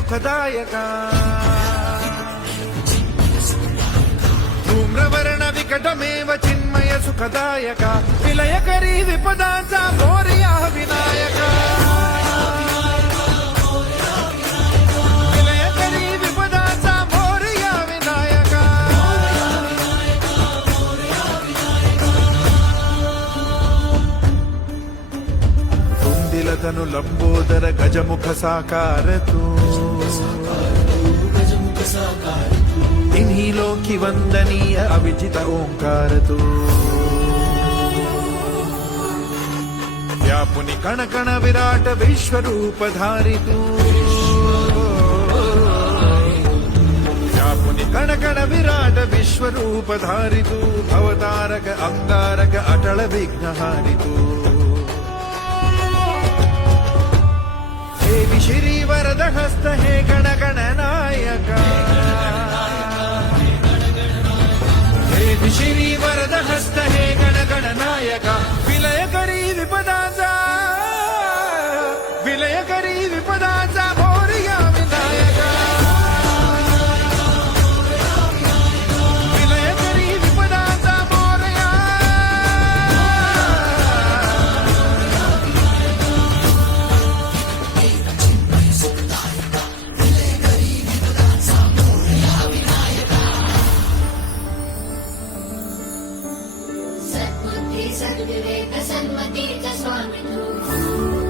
सुखदायका धूम्रवर्ण विकटमेव चिन्मय सुखदायका विलयकरी विपदांचा मोरया विनायका विलयकरी विपदांचा मोरया विनायका तुंदिलतनु लंबोदर गजमुख साकार तू तिन्ही लोकी वंदनीय अविजित ओंकार तू व्यापुनी कण कण विराट विश्वरूप धारी तू व्यापुनी कण कण विराट विश्वरूप धारी तू भवतारक अंगारक अटल विघ्नहारी तू हे श्री वरद हस्त हे गण गण नायका श्री वरद हस्त हे गण गण नायका विलयकरी विपदाचा मोरया विनायका विलयकरी विपदाचा मोरया सद्बुद्धी सद्विवेक सन्मतीचा स्वामी तू